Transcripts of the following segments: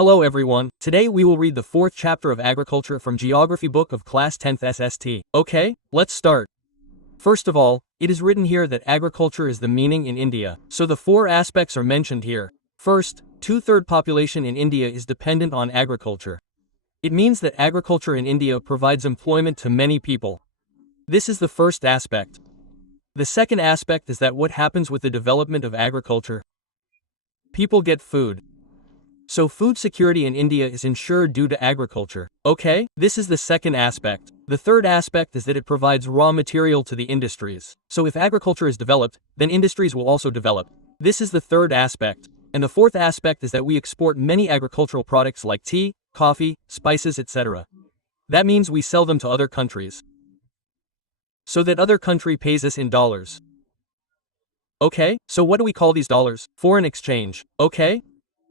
Hello everyone, today we will read the 4th chapter of Agriculture from Geography book of Class 10th SST. Okay, let's start. First of all, it is written here that agriculture is the meaning in India, so the 4 aspects are mentioned here. First, 2/3 population in India is dependent on agriculture. It means that agriculture in India provides employment to many people. This is the first aspect. The second aspect is that what happens with the development of agriculture? People get food. So food security in India is ensured due to agriculture. Okay, this is the second aspect. The third aspect is that it provides raw material to the industries. So if agriculture is developed, then industries will also develop. This is the third aspect. And the fourth aspect is that we export many agricultural products like tea, coffee, spices, etc. That means we sell them to other countries, so that other country pays us in dollars. Okay, so what do we call these dollars? Foreign exchange. Okay?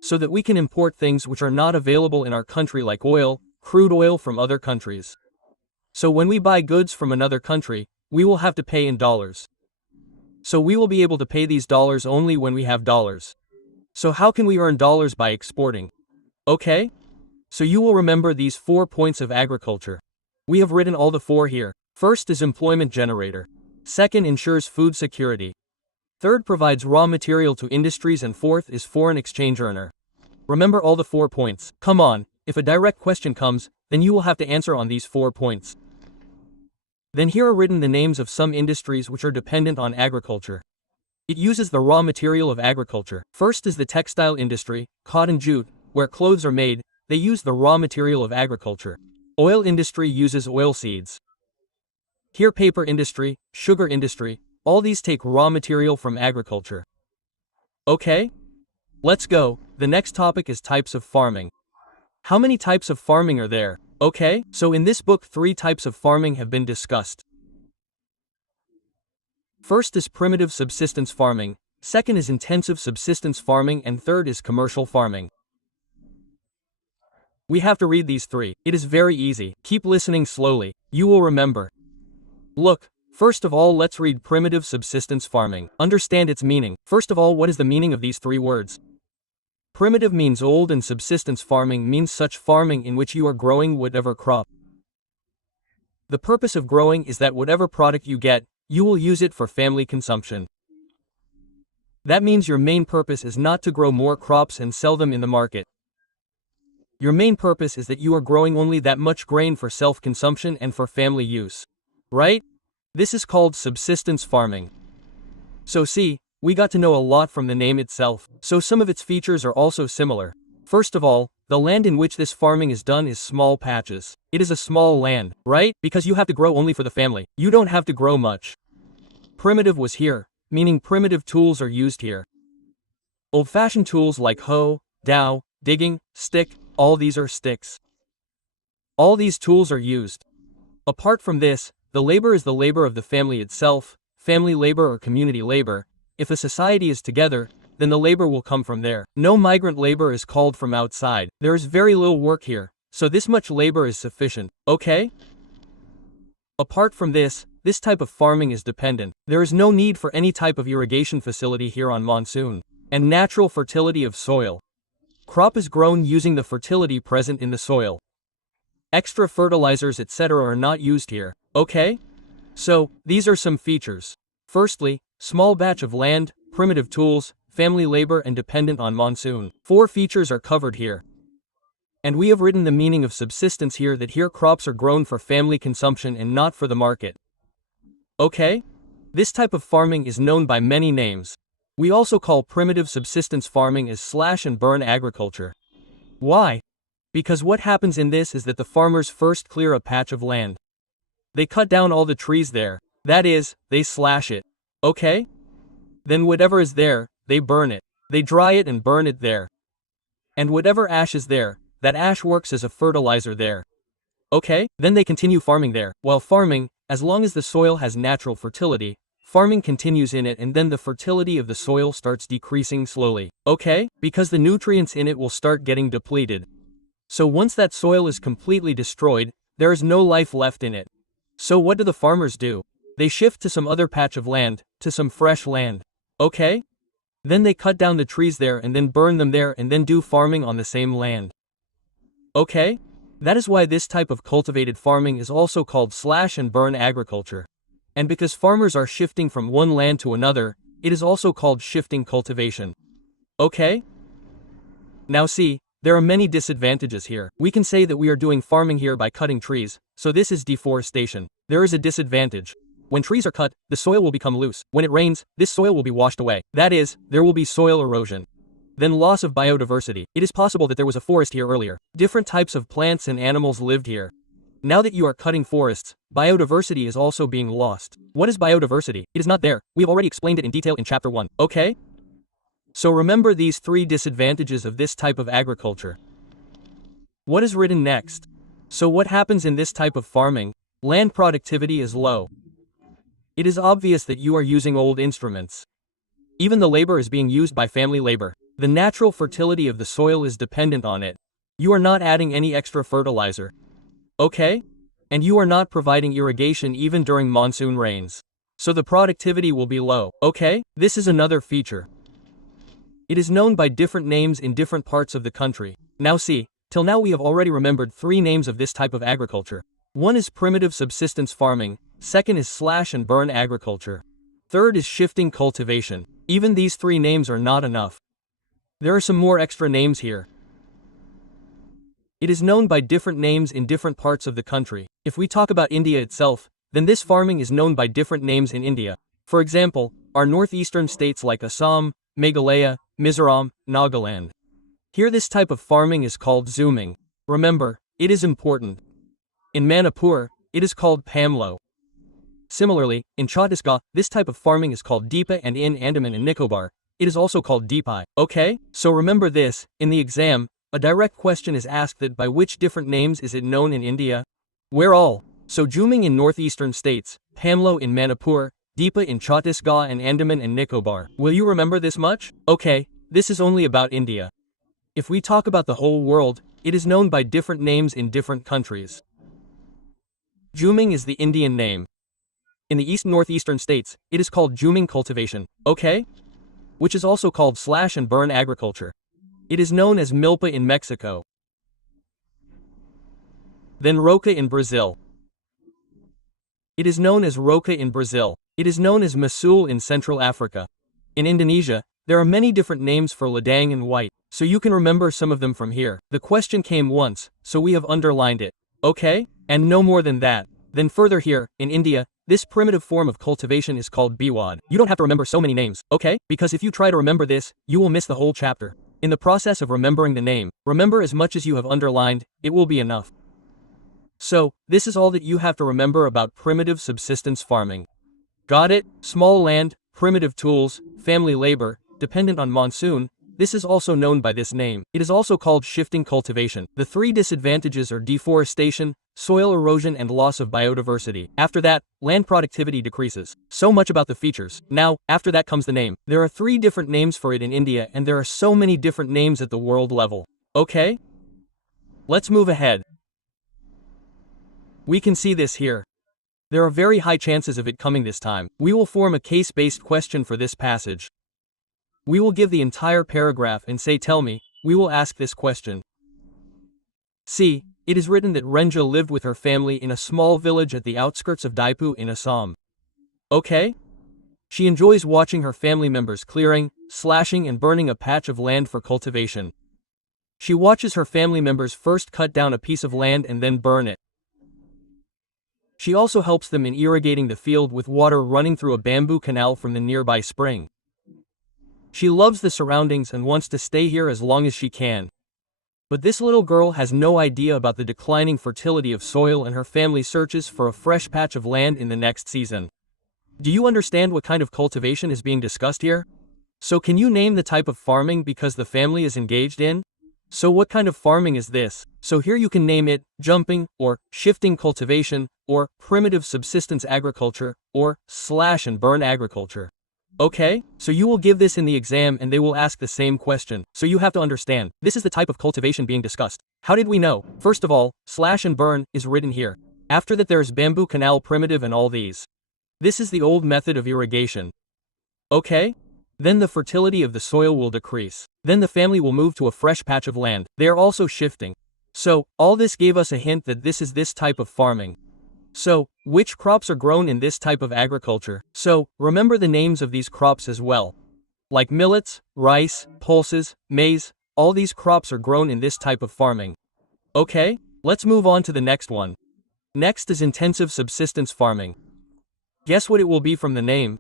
So that we can import things which are not available in our country like oil, crude oil from other countries. So when we buy goods from another country, we will have to pay in dollars. So we will be able to pay these dollars only when we have dollars. So how can we earn dollars by exporting? Okay? So you will remember these 4 points of agriculture. We have written all the 4 here. First is employment generator. Second ensures food security. Third provides raw material to industries, and fourth is foreign exchange earner. Remember all the 4 points. Come on, if a direct question comes, then you will have to answer on these 4 points. Then here are written the names of some industries which are dependent on agriculture. It uses the raw material of agriculture. First is the textile industry, cotton jute, where clothes are made, they use the raw material of agriculture. Oil industry uses oil seeds. Here paper industry, sugar industry, all these take raw material from agriculture. Okay? Let's go. The next topic is types of farming. How many types of farming are there? Okay, so in this book 3 types of farming have been discussed. First is primitive subsistence farming, second is intensive subsistence farming, and third is commercial farming. We have to read these 3. It is very easy. Keep listening slowly. You will remember. Look. First of all, let's read primitive subsistence farming. Understand its meaning. First of all, what is the meaning of these 3 words? Primitive means old and subsistence farming means such farming in which you are growing whatever crop. The purpose of growing is that whatever product you get, you will use it for family consumption. That means your main purpose is not to grow more crops and sell them in the market. Your main purpose is that you are growing only that much grain for self-consumption and for family use. Right? This is called subsistence farming. So see, we got to know a lot from the name itself. So some of its features are also similar. First of all, the land in which this farming is done is small patches. It is a small land, right? Because you have to grow only for the family. You don't have to grow much. Primitive was here, meaning primitive tools are used here. Old-fashioned tools like hoe, dowel, digging, stick, all these are sticks. All these tools are used. Apart from this, the labor is the labor of the family itself, family labor or community labor. If a society is together, then the labor will come from there. No migrant labor is called from outside. There is very little work here, so this much labor is sufficient. Okay? Apart from this type of farming is dependent. There is no need for any type of irrigation facility here on monsoon. And natural fertility of soil. Crop is grown using the fertility present in the soil. Extra fertilizers etc. are not used here. Okay? So, these are some features. Firstly, small batch of land, primitive tools, family labor and dependent on monsoon. 4 features are covered here. And we have written the meaning of subsistence here, that here crops are grown for family consumption and not for the market. Okay? This type of farming is known by many names. We also call primitive subsistence farming as slash and burn agriculture. Why? Because what happens in this is that the farmers first clear a patch of land. They cut down all the trees there. That is, they slash it. Okay? Then whatever is there, they burn it. They dry it and burn it there. And whatever ash is there, that ash works as a fertilizer there. Okay? Then they continue farming there. While farming, as long as the soil has natural fertility, farming continues in it, and then the fertility of the soil starts decreasing slowly. Okay? Because the nutrients in it will start getting depleted. So once that soil is completely destroyed, there is no life left in it. So what do the farmers do? They shift to some other patch of land, to some fresh land. Okay? Then they cut down the trees there and then burn them there and then do farming on the same land. Okay? That is why this type of cultivated farming is also called slash and burn agriculture. And because farmers are shifting from one land to another, it is also called shifting cultivation. Okay? Now see, there are many disadvantages here. We can say that we are doing farming here by cutting trees, so this is deforestation. There is a disadvantage. When trees are cut, the soil will become loose. When it rains, this soil will be washed away. That is, there will be soil erosion. Then loss of biodiversity. It is possible that there was a forest here earlier. Different types of plants and animals lived here. Now that you are cutting forests, biodiversity is also being lost. What is biodiversity? It is not there. We have already explained it in detail in chapter 1. Okay? So remember these 3 disadvantages of this type of agriculture. What is written next? So what happens in this type of farming? Land productivity is low. It is obvious that you are using old instruments. Even the labor is being used by family labor. The natural fertility of the soil is dependent on it. You are not adding any extra fertilizer. Okay? And you are not providing irrigation even during monsoon rains. So the productivity will be low. Okay? This is another feature. It is known by different names in different parts of the country. Now see, till now we have already remembered 3 names of this type of agriculture. One is primitive subsistence farming, second is slash and burn agriculture. Third is shifting cultivation. Even these 3 names are not enough. There are some more extra names here. It is known by different names in different parts of the country. If we talk about India itself, then this farming is known by different names in India. For example, our northeastern states like Assam, Meghalaya, Mizoram, Nagaland. Here this type of farming is called zooming. Remember, it is important. In Manipur, it is called Pamlo. Similarly, in Chhattisgarh, this type of farming is called Deepa, and in Andaman and Nicobar, it is also called Deepai. Okay? So remember this, in the exam, a direct question is asked that by which different names is it known in India? Where all? So zooming in northeastern states, Pamlo in Manipur, Deepa in Chhattisgarh and Andaman and Nicobar. Will you remember this much? Okay, this is only about India. If we talk about the whole world, it is known by different names in different countries. Zooming is the Indian name. In the east-northeastern states, it is called zooming cultivation, okay? Which is also called slash and burn agriculture. It is known as milpa in Mexico. Then roca in Brazil. It is known as roca in Brazil. It is known as masul in Central Africa. In Indonesia, there are many different names for ladang and white, so you can remember some of them from here. The question came once, so we have underlined it. Okay? And no more than that. Then further here, in India, this primitive form of cultivation is called biwad. You don't have to remember so many names, okay? Because if you try to remember this, you will miss the whole chapter. In the process of remembering the name, remember as much as you have underlined, it will be enough. So, this is all that you have to remember about primitive subsistence farming. Got it? Small land, primitive tools, family labor, dependent on monsoon. This is also known by this name. It is also called shifting cultivation. The 3 disadvantages are deforestation, soil erosion and loss of biodiversity. After that, land productivity decreases. So much about the features. Now, after that comes the name. There are 3 different names for it in India and there are so many different names at the world level. Okay? Let's move ahead. We can see this here. There are very high chances of it coming this time. We will form a case-based question for this passage. We will give the entire paragraph and say tell me, we will ask this question. See, it is written that Renja lived with her family in a small village at the outskirts of Daipu in Assam. Okay? She enjoys watching her family members clearing, slashing and burning a patch of land for cultivation. She watches her family members first cut down a piece of land and then burn it. She also helps them in irrigating the field with water running through a bamboo canal from the nearby spring. She loves the surroundings and wants to stay here as long as she can. But this little girl has no idea about the declining fertility of soil and her family searches for a fresh patch of land in the next season. Do you understand what kind of cultivation is being discussed here? So can you name the type of farming because the family is engaged in? So what kind of farming is this? So here you can name it, jumping, or shifting cultivation, or primitive subsistence agriculture, or slash and burn agriculture. Okay? So you will give this in the exam and they will ask the same question. So you have to understand, this is the type of cultivation being discussed. How did we know? First of all, slash and burn is written here. After that there's bamboo canal primitive and all these. This is the old method of irrigation. Okay? Then the fertility of the soil will decrease. Then the family will move to a fresh patch of land. They are also shifting. So, all this gave us a hint that this is this type of farming. So, which crops are grown in this type of agriculture? So, remember the names of these crops as well. Like millets, rice, pulses, maize, all these crops are grown in this type of farming. Okay, let's move on to the next one. Next is intensive subsistence farming. Guess what it will be from the name?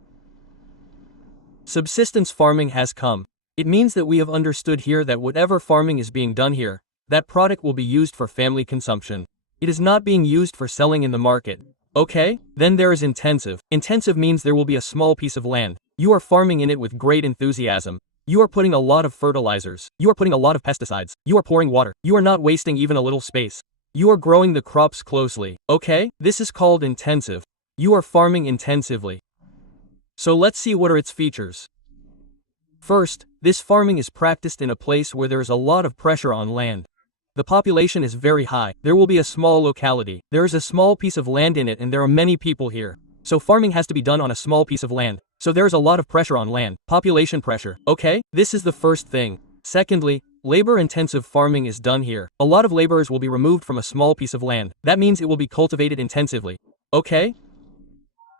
Subsistence farming has come. It means that we have understood here that whatever farming is being done here, that product will be used for family consumption. It is not being used for selling in the market. Okay, then there is intensive. Intensive means there will be a small piece of land. You are farming in it with great enthusiasm. You are putting a lot of fertilizers. You are putting a lot of pesticides. You are pouring water. You are not wasting even a little space. You are growing the crops closely. Okay, this is called intensive. You are farming intensively. So let's see what are its features. First, this farming is practiced in a place where there is a lot of pressure on land. The population is very high. There will be a small locality. There is a small piece of land in it and there are many people here. So farming has to be done on a small piece of land. So there is a lot of pressure on land. Population pressure. Okay, this is the first thing. Secondly, labor-intensive farming is done here. A lot of laborers will be removed from a small piece of land. That means it will be cultivated intensively. Okay?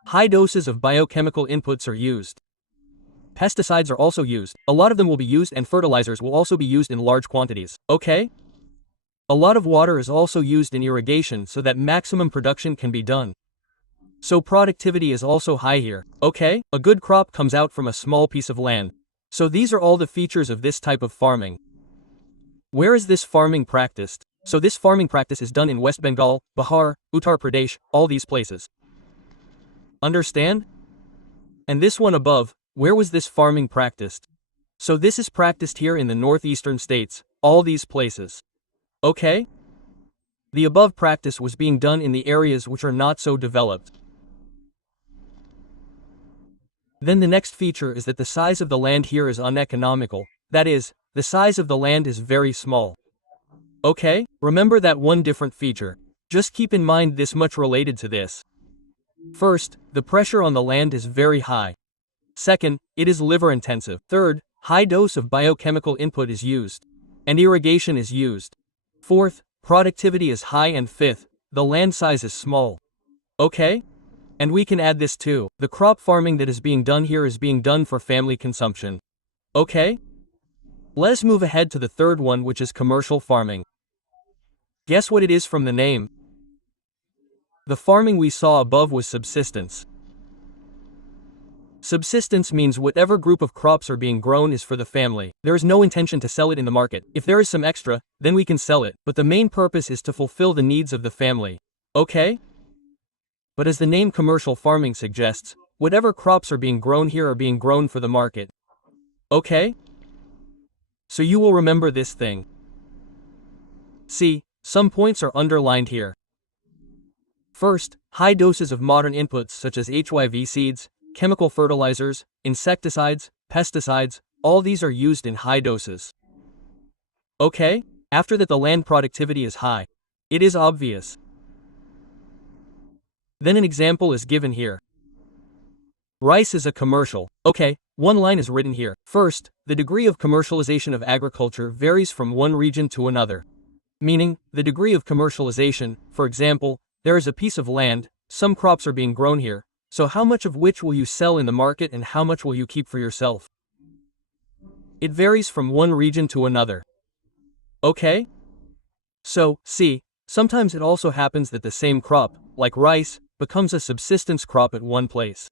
High doses of biochemical inputs are used. Pesticides are also used. A lot of them will be used and fertilizers will also be used in large quantities. Okay? A lot of water is also used in irrigation so that maximum production can be done. So productivity is also high here. Okay? A good crop comes out from a small piece of land. So these are all the features of this type of farming. Where is this farming practiced? So this farming practice is done in West Bengal, Bihar, Uttar Pradesh, all these places. Understand? And this one above, where was this farming practiced? So this is practiced here in the northeastern states, all these places. Okay? The above practice was being done in the areas which are not so developed. Then the next feature is that the size of the land here is uneconomical. That is, the size of the land is very small. Okay? Remember that one different feature. Just keep in mind this much related to this. First, the pressure on the land is very high. Second, it is labor intensive. Third, high dose of biochemical input is used. And irrigation is used. Fourth, productivity is high, and fifth, the land size is small. Okay? And we can add this too. The crop farming that is being done here is being done for family consumption. Okay? Let us move ahead to the third one, which is commercial farming. Guess what it is from the name? The farming we saw above was subsistence. Subsistence means whatever group of crops are being grown is for the family. There is no intention to sell it in the market. If there is some extra, then we can sell it, but the main purpose is to fulfill the needs of the family. Okay? But as the name commercial farming suggests, whatever crops are being grown here are being grown for the market. Okay? So you will remember this thing. See, some points are underlined here. First, high doses of modern inputs such as HYV seeds, chemical fertilizers, insecticides, pesticides, all these are used in high doses. Okay? After that, the land productivity is high. It is obvious. Then an example is given here. Rice is a commercial. Okay, one line is written here. First, the degree of commercialization of agriculture varies from one region to another. Meaning, the degree of commercialization, for example, there is a piece of land, some crops are being grown here, so how much of which will you sell in the market and how much will you keep for yourself? It varies from one region to another. Okay? So, see, sometimes it also happens that the same crop, like rice, becomes a subsistence crop at one place.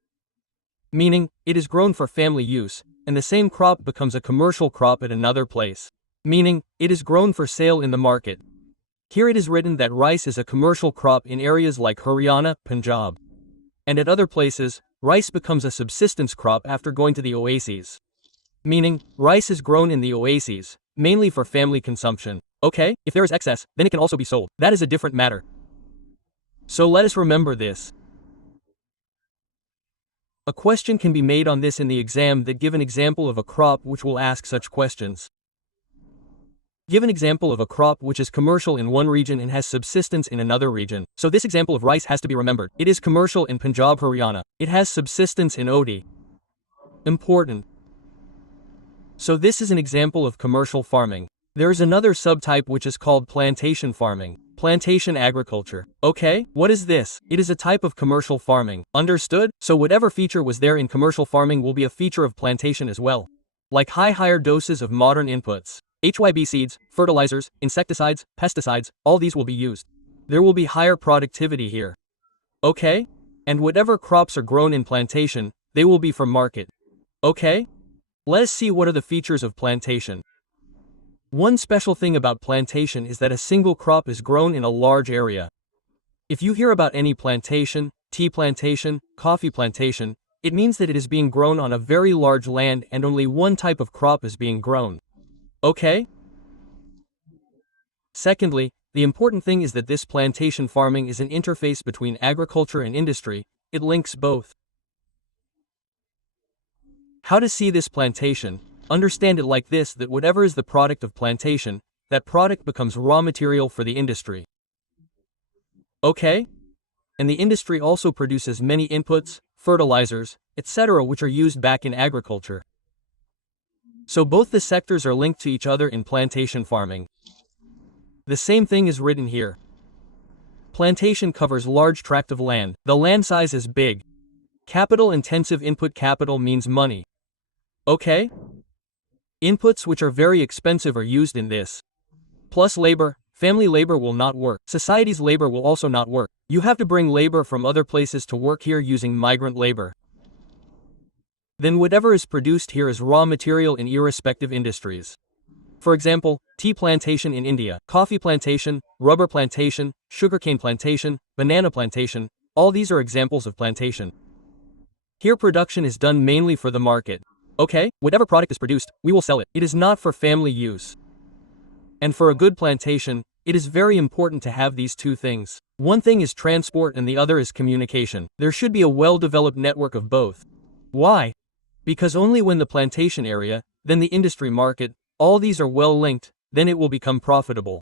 Meaning, it is grown for family use, and the same crop becomes a commercial crop at another place. Meaning, it is grown for sale in the market. Here it is written that rice is a commercial crop in areas like Haryana, Punjab. And at other places, rice becomes a subsistence crop after going to the oases. Meaning, rice is grown in the oases, mainly for family consumption. Okay, if there is excess, then it can also be sold. That is a different matter. So let us remember this. A question can be made on this in the exam that give an example of a crop which will ask such questions. Give an example of a crop which is commercial in one region and has subsistence in another region. So this example of rice has to be remembered. It is commercial in Punjab, Haryana. It has subsistence in Odi. Important. So this is an example of commercial farming. There is another subtype which is called plantation farming, plantation agriculture. Okay, what is this? It is a type of commercial farming. Understood? So whatever feature was there in commercial farming will be a feature of plantation as well. Like higher doses of modern inputs. HYB seeds, fertilizers, insecticides, pesticides, all these will be used. There will be higher productivity here. Okay? And whatever crops are grown in plantation, they will be for market. Okay? Let us see what are the features of plantation. One special thing about plantation is that a single crop is grown in a large area. If you hear about any plantation, tea plantation, coffee plantation, it means that it is being grown on a very large land and only one type of crop is being grown. Okay? Secondly, the important thing is that this plantation farming is an interface between agriculture and industry. It links both. How to see this plantation? Understand it like this, that whatever is the product of plantation, that product becomes raw material for the industry. Okay? And the industry also produces many inputs, fertilizers, etc., which are used back in agriculture. So both the sectors are linked to each other in plantation farming. The same thing is written here. Plantation covers large tract of land. The land size is big. Capital-intensive input. Capital means money. Okay? Inputs which are very expensive are used in this. Plus labor, family labor will not work. Society's labor will also not work. You have to bring labor from other places to work here using migrant labor. Then whatever is produced here is raw material in irrespective industries. For example, tea plantation in India, coffee plantation, rubber plantation, sugarcane plantation, banana plantation, all these are examples of plantation. Here production is done mainly for the market. Okay, whatever product is produced, we will sell it. It is not for family use. And for a good plantation, it is very important to have these two things. One thing is transport and the other is communication. There should be a well-developed network of both. Why? Because only when the plantation area, then the industry market, all these are well linked, then it will become profitable.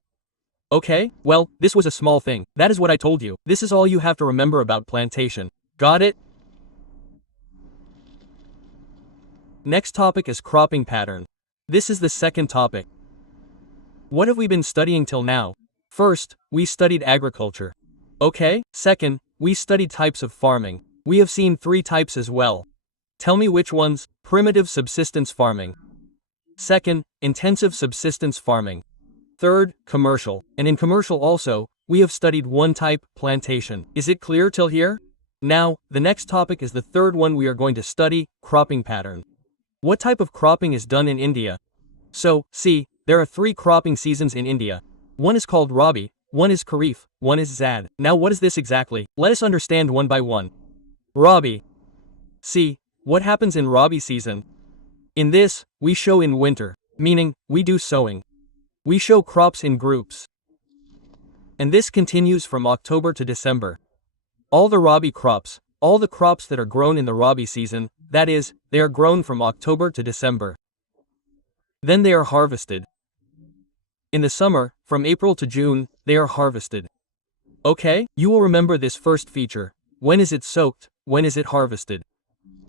Okay, well, this was a small thing. That is what I told you. This is all you have to remember about plantation. Got it? Next topic is cropping pattern. This is the second topic. What have we been studying till now? First, we studied agriculture. Okay, second, we studied types of farming. We have seen 3 types as well. Tell me which ones. Primitive subsistence farming. Second, intensive subsistence farming. Third, commercial. And in commercial also, we have studied one type, plantation. Is it clear till here? Now, the next topic is the third one we are going to study, cropping pattern. What type of cropping is done in India? So, see, there are 3 cropping seasons in India. One is called Rabi, one is Kharif, one is Zad. Now what is this exactly? Let us understand one by one. Rabi. See, what happens in Rabi season? In this, we show in winter, meaning, we do sowing. We show crops in groups. And this continues from October to December. All the Rabi crops, all the crops that are grown in the Rabi season, that is, they are grown from October to December. Then they are harvested. In the summer, from April to June, they are harvested. Okay, you will remember this first feature. When is it soaked? When is it harvested?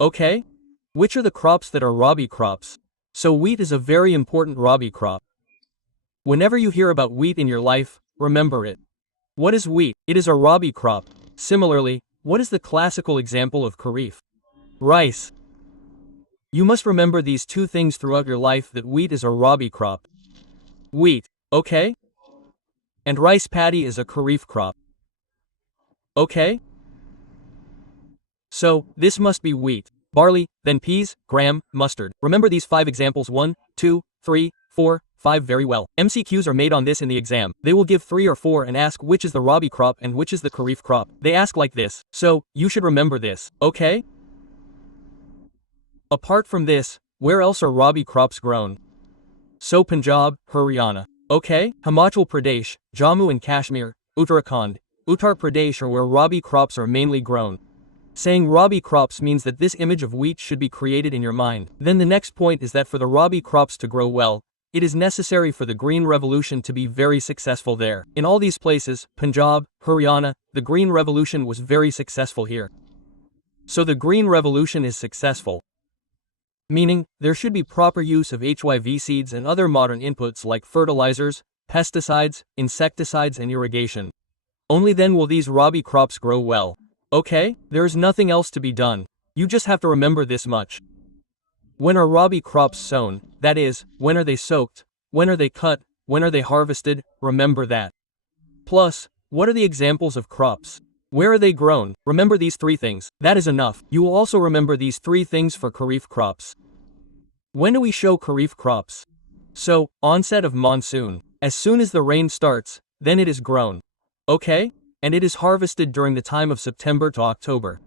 Okay? Which are the crops that are Rabi crops? So wheat is a very important Rabi crop. Whenever you hear about wheat in your life, remember it. What is wheat? It is a Rabi crop. Similarly, what is the classical example of Kharif? Rice. You must remember these 2 things throughout your life, that wheat is a Rabi crop. Wheat, okay? And rice paddy is a Kharif crop. Okay? So, this must be wheat, barley, then peas, gram, mustard. Remember these 5 examples: 1, 2, 3, 4, 5 very well. MCQs are made on this in the exam. They will give 3 or 4 and ask which is the Rabi crop and which is the Kharif crop. They ask like this. So, you should remember this, okay? Apart from this, where else are Rabi crops grown? So Punjab, Haryana. Okay, Himachal Pradesh, Jammu and Kashmir, Uttarakhand, Uttar Pradesh are where Rabi crops are mainly grown. Saying Rabi crops means that this image of wheat should be created in your mind. Then the next point is that for the Rabi crops to grow well, it is necessary for the Green Revolution to be very successful there. In all these places, Punjab, Haryana, the Green Revolution was very successful here. So the Green Revolution is successful. meaning there should be proper use of HYV seeds and other modern inputs like fertilizers, pesticides, insecticides and irrigation. Only then will these rabi crops grow well. Okay? There is nothing else to be done. You just have to remember this much. When are rabi crops sown? That is, when are they soaked? When are they cut? When are they harvested? Remember that. Plus, what are the examples of crops? Where are they grown? Remember these three things. That is enough. You will also remember these three things for Kharif crops. When do we show Kharif crops? So, onset of monsoon. As soon as the rain starts, then it is grown. Okay? And it is harvested during the time of September to October.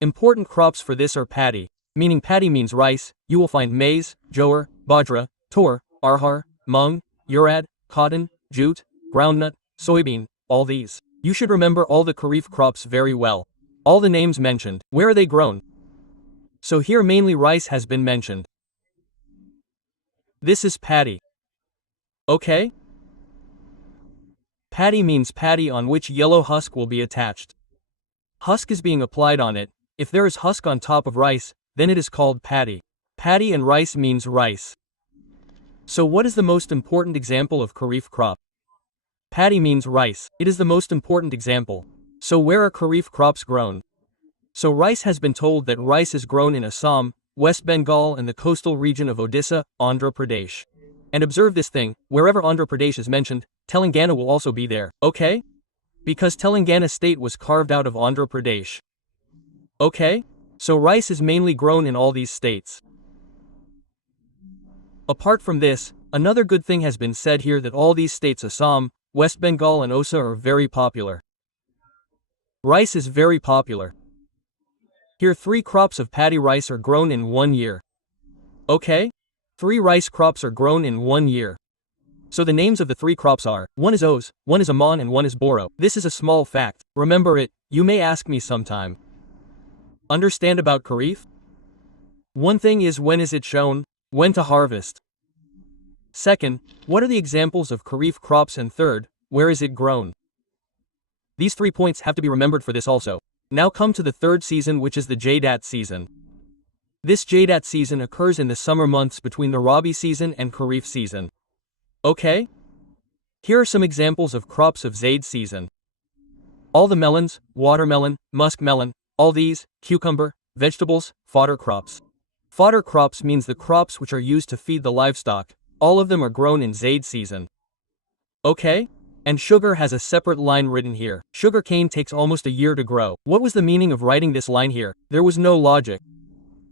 Important crops for this are paddy, meaning paddy means rice. You will find maize, jowar, bajra, tur, arhar, mung, urad, cotton, jute, groundnut, soybean, all these. You should remember all the Kharif crops very well. All the names mentioned. Where are they grown? So here mainly rice has been mentioned. This is paddy. Okay? Paddy means paddy on which yellow husk will be attached. Husk is being applied on it. If there is husk on top of rice, then it is called paddy. Paddy and rice means rice. So what is the most important example of Kharif crop? Paddy means rice. It is the most important example. So where are Kharif crops grown? So rice has been told that rice is grown in Assam, West Bengal and the coastal region of Odisha, Andhra Pradesh. And observe this thing, wherever Andhra Pradesh is mentioned, Telangana will also be there, okay? Because Telangana state was carved out of Andhra Pradesh. Okay? So rice is mainly grown in all these states. Apart from this, another good thing has been said here that all these states Assam, West Bengal and Odisha are very popular. Rice is very popular. Here 3 crops of paddy rice are grown in 1 year. Okay? 3 rice crops are grown in 1 year. So the names of the 3 crops are, one is Oz, one is Amon and one is Boro. This is a small fact. Remember it, you may ask me sometime. Understand about Kharif? One thing is when is it shown, when to harvest. Second, what are the examples of Kharif crops and third, where is it grown? These 3 points have to be remembered for this also. Now come to the third season which is the Jaidat season. This Jaidat season occurs in the summer months between the Rabi season and Kharif season. Okay? Here are some examples of crops of Zaid season. All the melons, watermelon, muskmelon, all these, cucumber, vegetables, fodder crops. Fodder crops means the crops which are used to feed the livestock. All of them are grown in Zaid season. Okay? And sugar has a separate line written here. Sugar cane takes almost a year to grow. What was the meaning of writing this line here? There was no logic.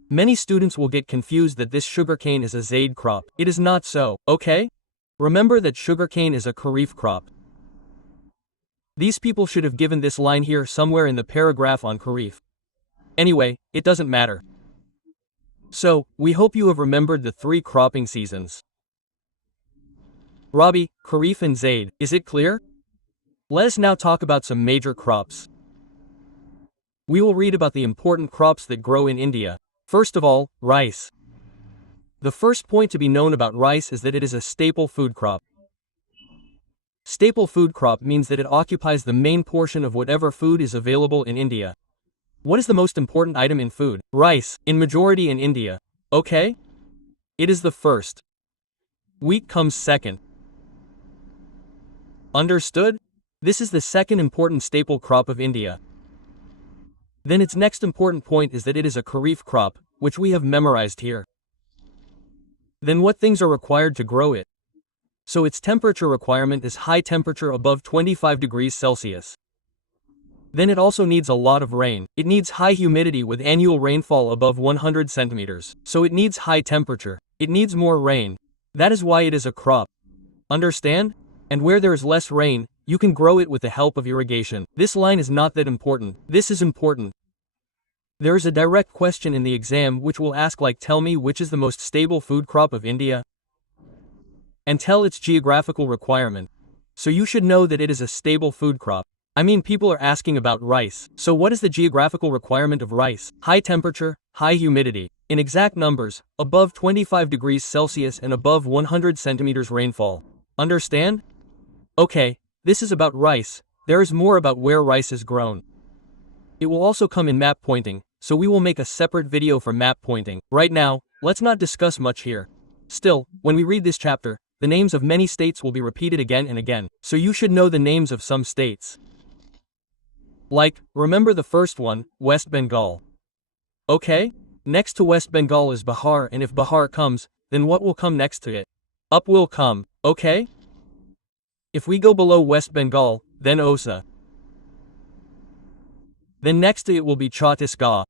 Many students will get confused that this sugarcane is a Zaid crop. It is not so, okay? Remember that sugarcane is a Kharif crop. These people should have given this line here somewhere in the paragraph on Kharif. Anyway, it doesn't matter. So, we hope you have remembered the 3 cropping seasons. Rabi, Kharif and Zaid, is it clear? Let us now talk about some major crops. We will read about the important crops that grow in India. First of all, rice. The first point to be known about rice is that it is a staple food crop. Staple food crop means that it occupies the main portion of whatever food is available in India. What is the most important item in food? Rice, in majority in India. Okay? It is the first. Wheat comes second. Understood? This is the second important staple crop of India. Then its next important point is that it is a Kharif crop, which we have memorized here. Then what things are required to grow it? So its temperature requirement is high temperature above 25 degrees Celsius. Then it also needs a lot of rain. It needs high humidity with annual rainfall above 100 centimeters. So it needs high temperature. It needs more rain. That is why it is a crop. Understand? And where there is less rain, you can grow it with the help of irrigation. This line is not that important. This is important. There is a direct question in the exam which will ask like tell me which is the most stable food crop of India and tell its geographical requirement. So you should know that it is a stable food crop. I mean people are asking about rice. So what is the geographical requirement of rice? High temperature, high humidity. In exact numbers, above 25 degrees Celsius and above 100 centimeters rainfall. Understand? Okay, this is about rice. There is more about where rice is grown. It will also come in map pointing, so we will make a separate video for map pointing. Right now, let's not discuss much here. Still, when we read this chapter, the names of many states will be repeated again and again, so you should know the names of some states. Like, remember the first one, West Bengal. Okay? Next to West Bengal is Bihar, and if Bihar comes, then what will come next to it? Up will come, okay? If we go below West Bengal, then Osa. Then next to it will be Chhattisgarh.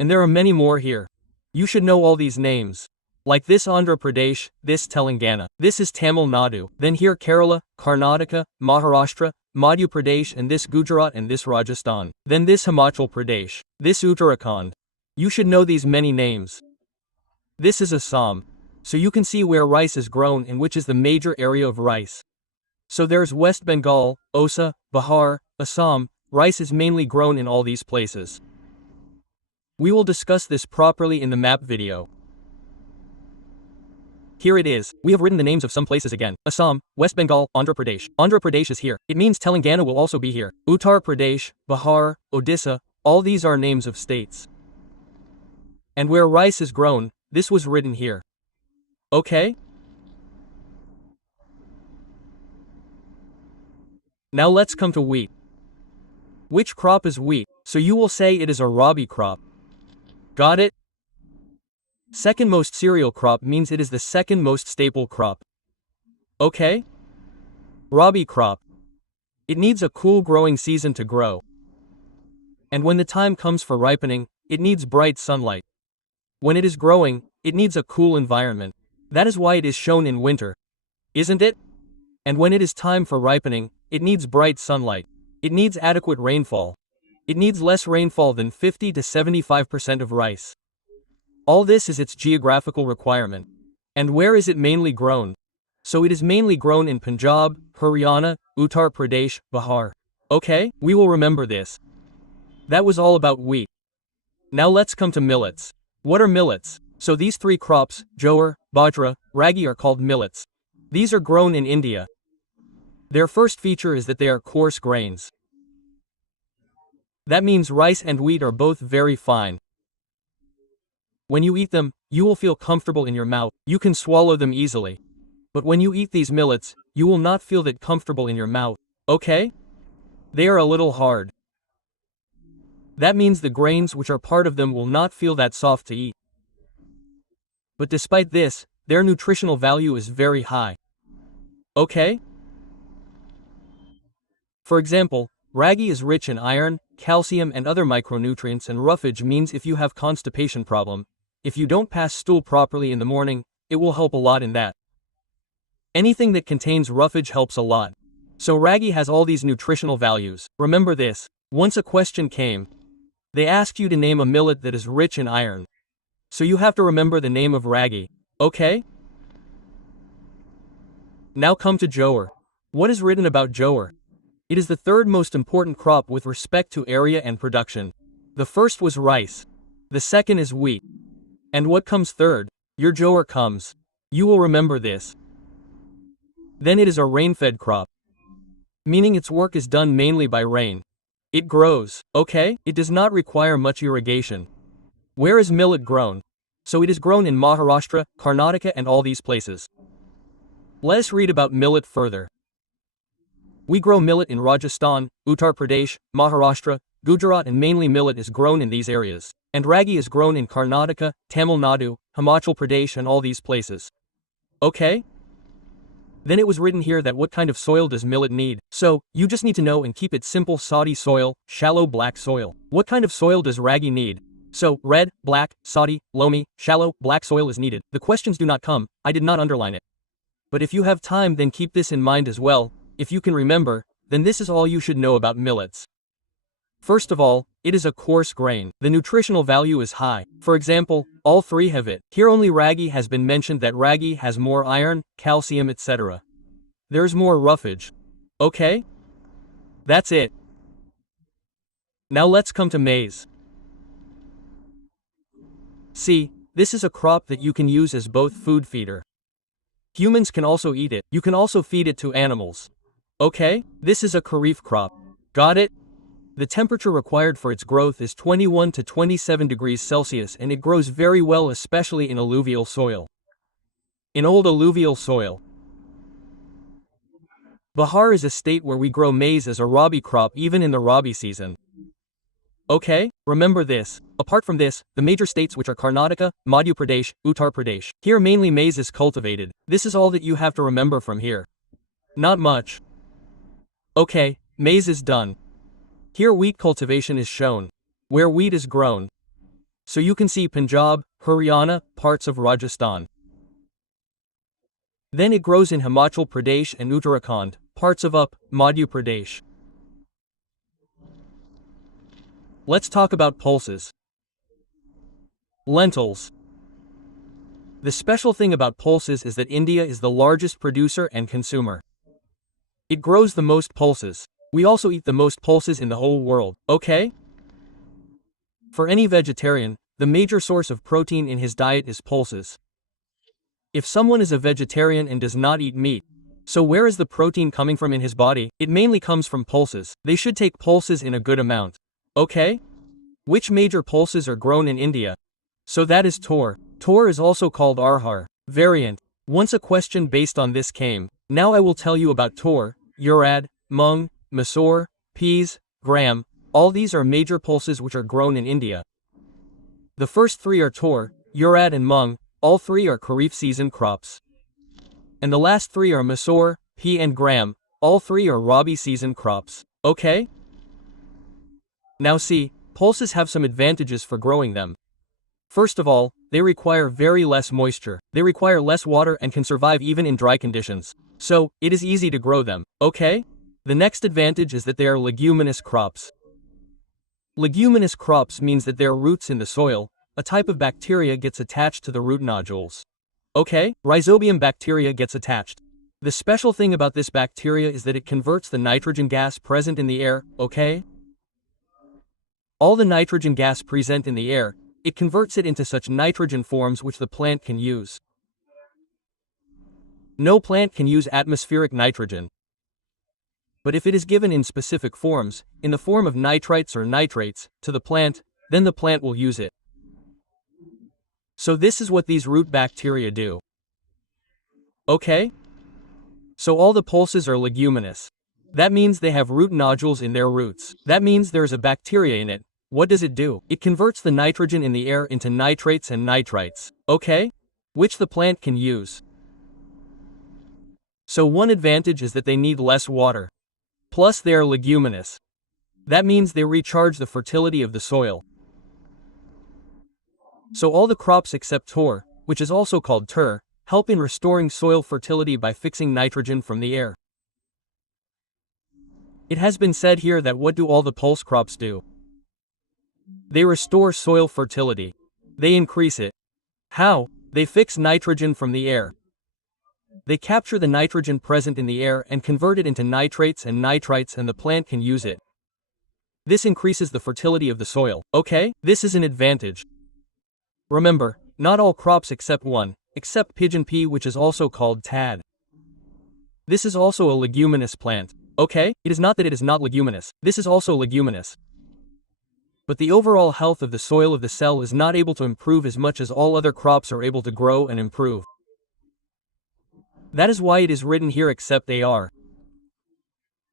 And there are many more here. You should know all these names. Like this Andhra Pradesh, this Telangana, this is Tamil Nadu, then here Kerala, Karnataka, Maharashtra, Madhya Pradesh, and this Gujarat, and this Rajasthan. Then this Himachal Pradesh, this Uttarakhand. You should know these many names. This is Assam. So you can see where rice is grown and which is the major area of rice. So there's West Bengal, Osa, Bihar, Assam. Rice is mainly grown in all these places. We will discuss this properly in the map video. Here it is. We have written the names of some places again. Assam, West Bengal, Andhra Pradesh. Andhra Pradesh is here. It means Telangana will also be here. Uttar Pradesh, Bihar, Odisha, all these are names of states. And where rice is grown, this was written here. Okay? Now let's come to wheat. Which crop is wheat? So you will say it is a rabi crop. Got it? Second most cereal crop means it is the second most staple crop. Okay? Rabi crop. It needs a cool growing season to grow. And when the time comes for ripening, it needs bright sunlight. When it is growing, it needs a cool environment. That is why it is shown in winter. Isn't it? And when it is time for ripening, it needs bright sunlight. It needs adequate rainfall. It needs less rainfall than 50 to 75% of rice. All this is its geographical requirement. And where is it mainly grown? So it is mainly grown in Punjab, Haryana, Uttar Pradesh, Bihar. Okay, we will remember this. That was all about wheat. Now let's come to millets. What are millets? So these three crops, jowar, bajra, ragi, are called millets. These are grown in India. Their first feature is that they are coarse grains. That means rice and wheat are both very fine. When you eat them, you will feel comfortable in your mouth. You can swallow them easily. But when you eat these millets, you will not feel that comfortable in your mouth. Okay? They are a little hard. That means the grains which are part of them will not feel that soft to eat. But despite this, their nutritional value is very high. Okay? For example, ragi is rich in iron, calcium, and other micronutrients, and roughage means if you have constipation problem, if you don't pass stool properly in the morning, it will help a lot in that. Anything that contains roughage helps a lot. So ragi has all these nutritional values. Remember this. Once a question came. They asked you to name a millet that is rich in iron. So you have to remember the name of ragi. Okay? Now come to jowar. What is written about jowar? It is the third most important crop with respect to area and production. The first was rice. The second is wheat. And what comes third? Your jowar comes. You will remember this. Then it is a rain-fed crop. Meaning its work is done mainly by rain. It grows, okay? It does not require much irrigation. Where is millet grown? So it is grown in Maharashtra, Karnataka, and all these places. Let us read about millet further. We grow millet in Rajasthan, Uttar Pradesh, Maharashtra, Gujarat, and mainly millet is grown in these areas. And ragi is grown in Karnataka, Tamil Nadu, Himachal Pradesh, and all these places. Okay? Then it was written here that what kind of soil does millet need. So, you just need to know and keep it simple: soddy soil, shallow black soil. What kind of soil does ragi need? So, red, black, soddy, loamy, shallow, black soil is needed. The questions do not come, I did not underline it. But if you have time, then keep this in mind as well. If you can remember, then this is all you should know about millets. First of all, it is a coarse grain. The nutritional value is high. For example, all three have it. Here only ragi has been mentioned, that ragi has more iron, calcium, etc. There's more roughage. Okay? That's it. Now let's come to maize. See, this is a crop that you can use as both food feeder. Humans can also eat it. You can also feed it to animals. Okay? This is a kharif crop. Got it? The temperature required for its growth is 21 to 27 degrees Celsius, and it grows very well especially in alluvial soil. In old alluvial soil. Bihar is a state where we grow maize as a rabi crop even in the rabi season. Okay, remember this. Apart from this, the major states which are Karnataka, Madhya Pradesh, Uttar Pradesh. Here mainly maize is cultivated. This is all that you have to remember from here. Not much. Okay, maize is done. Here wheat cultivation is shown, where wheat is grown. So you can see Punjab, Haryana, parts of Rajasthan. Then it grows in Himachal Pradesh and Uttarakhand, parts of Madhya Pradesh. Let's talk about pulses. Lentils. The special thing about pulses is that India is the largest producer and consumer. It grows the most pulses. We also eat the most pulses in the whole world, okay? For any vegetarian, the major source of protein in his diet is pulses. If someone is a vegetarian and does not eat meat, so where is the protein coming from in his body? It mainly comes from pulses. They should take pulses in a good amount, okay? Which major pulses are grown in India? So that is tur. Tur is also called arhar. Variant. Once a question based on this came. Now I will tell you about tur, urad, mung, masoor, peas, gram. All these are major pulses which are grown in India. The first three are tur, urad and mung. All three are Kharif season crops. And the last three are masoor, pea and gram. All three are Rabi season crops. Okay? Now see, pulses have some advantages for growing them. First of all, they require very less moisture. They require less water and can survive even in dry conditions. So, it is easy to grow them, okay? The next advantage is that they are leguminous crops. Leguminous crops means that their roots in the soil, a type of bacteria gets attached to the root nodules. Okay, rhizobium bacteria gets attached. The special thing about this bacteria is that it converts the nitrogen gas present in the air, okay? All the nitrogen gas present in the air, it converts it into such nitrogen forms which the plant can use. No plant can use atmospheric nitrogen. But if it is given in specific forms, in the form of nitrites or nitrates, to the plant, then the plant will use it. So this is what these root bacteria do. Okay? So all the pulses are leguminous. That means they have root nodules in their roots. That means there is a bacteria in it. What does it do? It converts the nitrogen in the air into nitrates and nitrites. Okay? Which the plant can use. So one advantage is that they need less water. Plus they are leguminous. That means they recharge the fertility of the soil. So all the crops except tur, which is also called tur, help in restoring soil fertility by fixing nitrogen from the air. It has been said here that what do all the pulse crops do? They restore soil fertility. They increase it. How? They fix nitrogen from the air. They capture the nitrogen present in the air and convert it into nitrates and nitrites, and the plant can use it. This increases the fertility of the soil. Okay? This is an advantage. Remember, not all crops except one, except pigeon pea, which is also called tad. This is also a leguminous plant. Okay? It is not that it is not leguminous. This is also leguminous. But the overall health of the soil of the cell is not able to improve as much as all other crops are able to grow and improve. That is why it is written here except AR.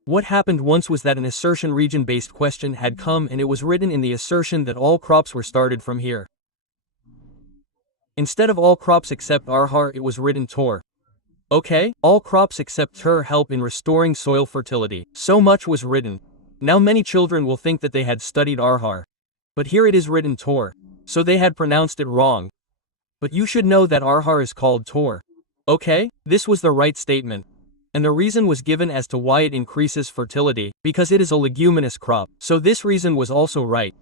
What happened once was that an assertion region-based question had come, and it was written in the assertion that all crops were started from here. Instead of all crops except arhar, it was written tur. Okay? All crops except tur help in restoring soil fertility. So much was written. Now many children will think that they had studied arhar. But here it is written tur. So they had pronounced it wrong. But you should know that arhar is called tur. Okay? This was the right statement. And the reason was given as to why it increases fertility, because it is a leguminous crop. So this reason was also right.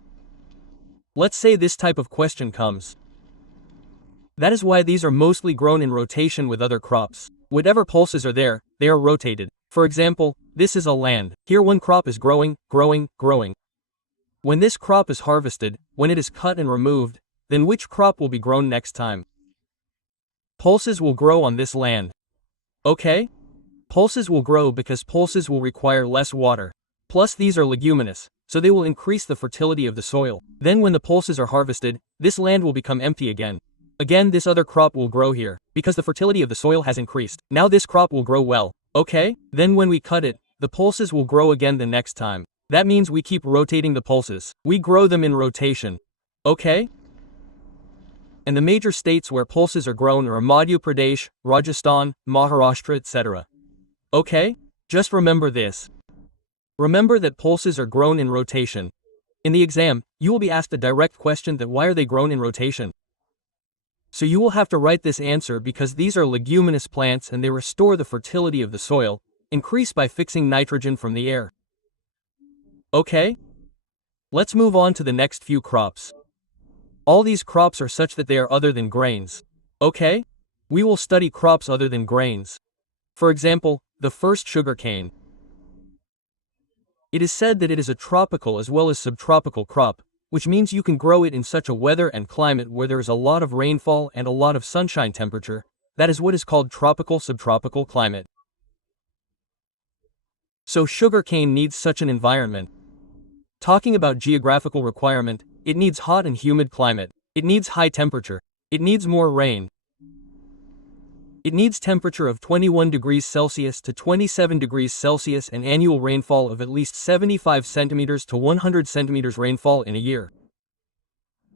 Let's say this type of question comes. That is why these are mostly grown in rotation with other crops. Whatever pulses are there, they are rotated. For example, this is a land. Here one crop is growing, growing, growing. When this crop is harvested, when it is cut and removed, then which crop will be grown next time? Pulses will grow on this land. Okay? Pulses will grow because pulses will require less water. Plus these are leguminous. so they will increase the fertility of the soil. Then when the pulses are harvested, this land will become empty again. Again, this other crop will grow here, because the fertility of the soil has increased. Now this crop will grow well, okay? Then when we cut it, the pulses will grow again the next time. That means we keep rotating the pulses. We grow them in rotation, okay? And the major states where pulses are grown are Madhya Pradesh, Rajasthan, Maharashtra, etc. Okay? Just remember this. Remember that pulses are grown in rotation. In the exam, you will be asked a direct question that why are they grown in rotation? So you will have to write this answer because these are leguminous plants and they restore the fertility of the soil, increase by fixing nitrogen from the air. Okay? Let's move on to the next few crops. All these crops are such that they are other than grains. Okay? We will study crops other than grains. For example, the first sugarcane. It is said that it is a tropical as well as subtropical crop, which means you can grow it in such a weather and climate where there is a lot of rainfall and a lot of sunshine temperature. That is what is called tropical subtropical climate. So sugarcane needs such an environment. Talking about geographical requirement, it needs hot and humid climate. It needs high temperature. It needs more rain. It needs temperature of 21 degrees Celsius to 27 degrees Celsius and annual rainfall of at least 75 centimeters to 100 centimeters rainfall in a year.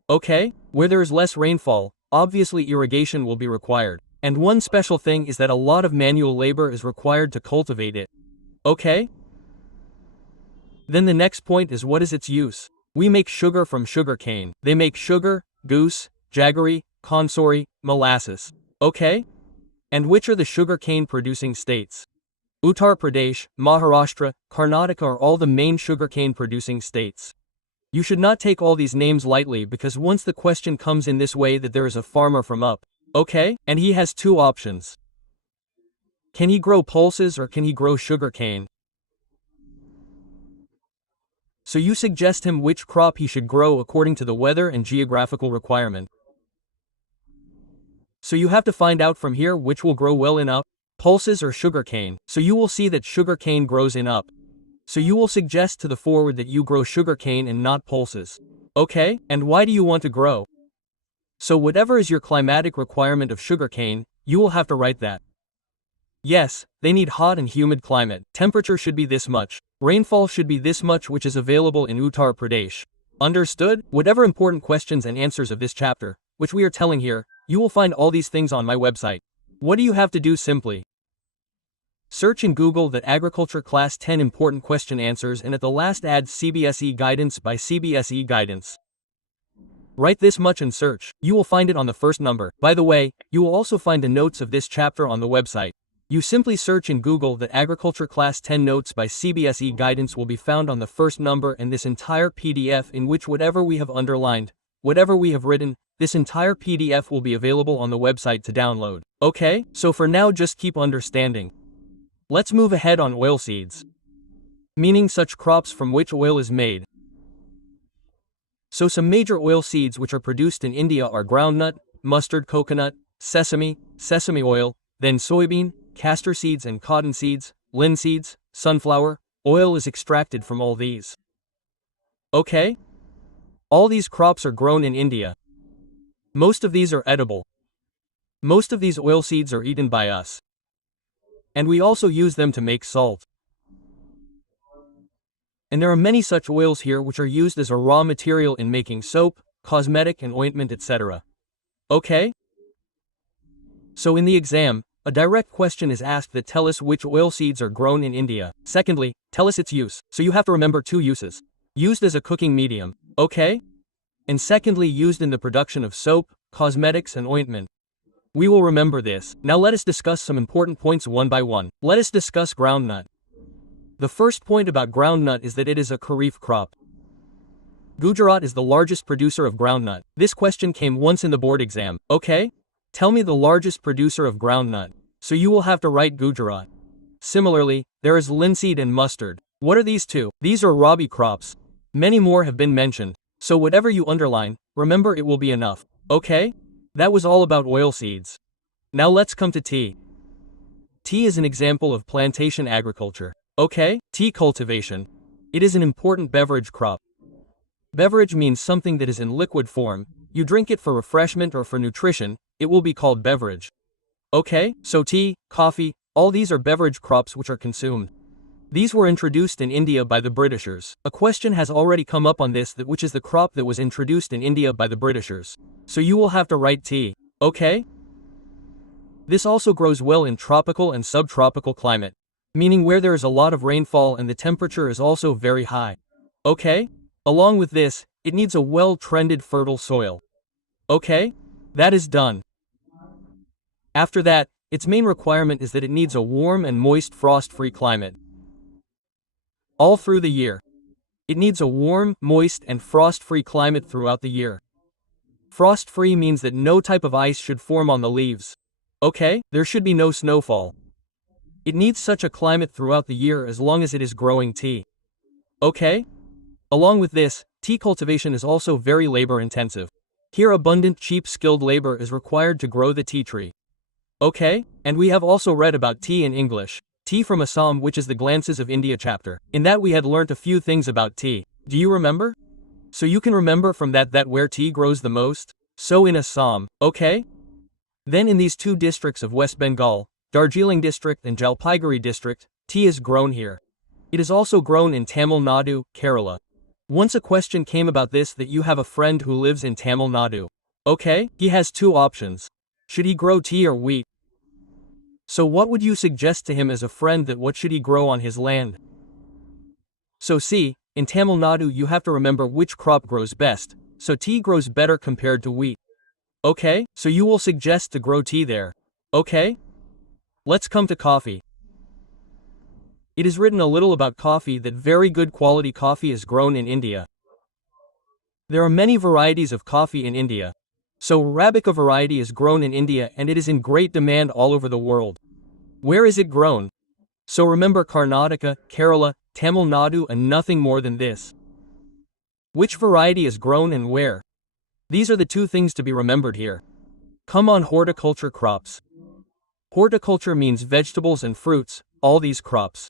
Okay? Where there is less rainfall, obviously irrigation will be required. And one special thing is that a lot of manual labor is required to cultivate it. Okay? Then the next point is what is its use? We make sugar from sugarcane. They make sugar, goose, jaggery, consori, molasses. Okay? And which are the sugarcane producing states? Uttar Pradesh, Maharashtra, Karnataka are all the main sugarcane producing states. You should not take all these names lightly because once the question comes in this way that there is a farmer from up, okay? And he has two options. Can he grow pulses or can he grow sugarcane? So you suggest him which crop he should grow according to the weather and geographical requirement. So you have to find out from here which will grow well in up, pulses or sugarcane. So you will see that sugarcane grows in up. So you will suggest to the forward that you grow sugarcane and not pulses. Okay? And why do you want to grow? So whatever is your climatic requirement of sugarcane, you will have to write that. Yes, they need hot and humid climate. Temperature should be this much. Rainfall should be this much, which is available in Uttar Pradesh. Understood? Whatever important questions and answers of this chapter, which we are telling here, you will find all these things on my website. What do you have to do simply? Search in Google that Agriculture Class 10 important question answers and at the last add CBSE Guidance by CBSE Guidance. Write this much and search. You will find it on the first number. By the way, you will also find the notes of this chapter on the website. You simply search in Google that Agriculture Class 10 Notes by CBSE Guidance will be found on the first number and this entire PDF in which whatever we have underlined, whatever we have written, this entire PDF will be available on the website to download. Okay? So for now just keep understanding. Let's move ahead on oilseeds. Meaning such crops from which oil is made. So some major oilseeds which are produced in India are groundnut, mustard coconut, sesame oil, then soybean, castor seeds and cotton seeds, linseeds, sunflower. Oil is extracted from all these. Okay? All these crops are grown in India. Most of these are edible. Most of these oilseeds are eaten by us. And we also use them to make salt. And there are many such oils here which are used as a raw material in making soap, cosmetic and ointment, etc. Okay? So in the exam, a direct question is asked that tell us which oilseeds are grown in India. Secondly, tell us its use. So you have to remember two uses. Used as a cooking medium, okay? And secondly, used in the production of soap, cosmetics and ointment. We will remember this. Now let us discuss some important points one by one. Let us discuss groundnut. The first point about groundnut is that it is a kharif crop. Gujarat is the largest producer of groundnut. This question came once in the board exam, okay? Tell me the largest producer of groundnut. So you will have to write Gujarat. Similarly, there is linseed and mustard. What are these two? These are rabi crops. Many more have been mentioned. So whatever you underline, remember it will be enough. Okay? That was all about oilseeds. Now let's come to tea. Tea is an example of plantation agriculture. Okay? Tea cultivation. It is an important beverage crop. Beverage means something that is in liquid form. You drink it for refreshment or for nutrition, it will be called beverage. Okay, so tea, coffee, all these are beverage crops which are consumed. These were introduced in India by the Britishers. A question has already come up on this, that which is the crop that was introduced in India by the Britishers. So you will have to write tea. Okay? This also grows well in tropical and subtropical climate, meaning where there is a lot of rainfall and the temperature is also very high. Okay? Along with this, it needs a well-trended fertile soil. Okay? That is done. After that, its main requirement is that it needs a warm and moist frost-free climate. All through the year. It needs a warm, moist, and frost-free climate throughout the year. Frost-free means that no type of ice should form on the leaves. Okay, there should be no snowfall. It needs such a climate throughout the year as long as it is growing tea. Okay? Along with this, tea cultivation is also very labor-intensive. Here abundant cheap skilled labor is required to grow the tea tree. Okay? And we have also read about tea in English. Tea from Assam, which is the Glances of India chapter. In that we had learnt a few things about tea. Do you remember? So you can remember from that where tea grows the most? So in Assam, okay? Then in these two districts of West Bengal, Darjeeling district and Jalpaiguri district, tea is grown here. It is also grown in Tamil Nadu, Kerala. Once a question came about this, that you have a friend who lives in Tamil Nadu. Okay, he has two options. Should he grow tea or wheat? So what would you suggest to him as a friend, that what should he grow on his land? So see, in Tamil Nadu you have to remember which crop grows best, so tea grows better compared to wheat. Okay, so you will suggest to grow tea there. Okay? Let's come to coffee. It is written a little about coffee, that very good quality coffee is grown in India. There are many varieties of coffee in India. So Arabica variety is grown in India and it is in great demand all over the world. Where is it grown? So remember Karnataka, Kerala, Tamil Nadu, and nothing more than this. Which variety is grown and where? These are the two things to be remembered here. Come on, horticulture crops. Horticulture means vegetables and fruits, all these crops.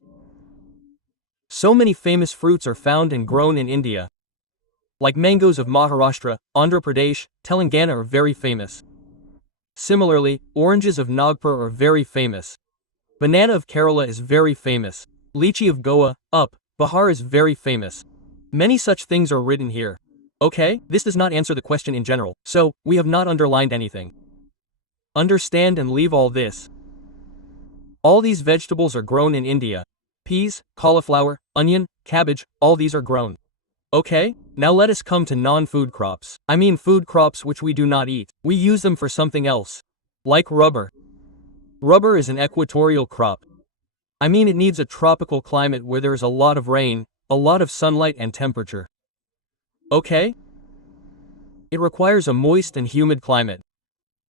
So many famous fruits are found and grown in India. Like mangoes of Maharashtra, Andhra Pradesh, Telangana are very famous. Similarly, oranges of Nagpur are very famous. Banana of Kerala is very famous. Lychee of Goa, Bihar is very famous. Many such things are written here. Okay, this does not answer the question in general, so we have not underlined anything. Understand and leave all this. All these vegetables are grown in India. Peas, cauliflower, onion, cabbage, all these are grown. Okay, now let us come to non-food crops. I mean food crops which we do not eat. We use them for something else. Like rubber. Rubber is an equatorial crop. I mean it needs a tropical climate where there is a lot of rain, a lot of sunlight and temperature. Okay? It requires a moist and humid climate.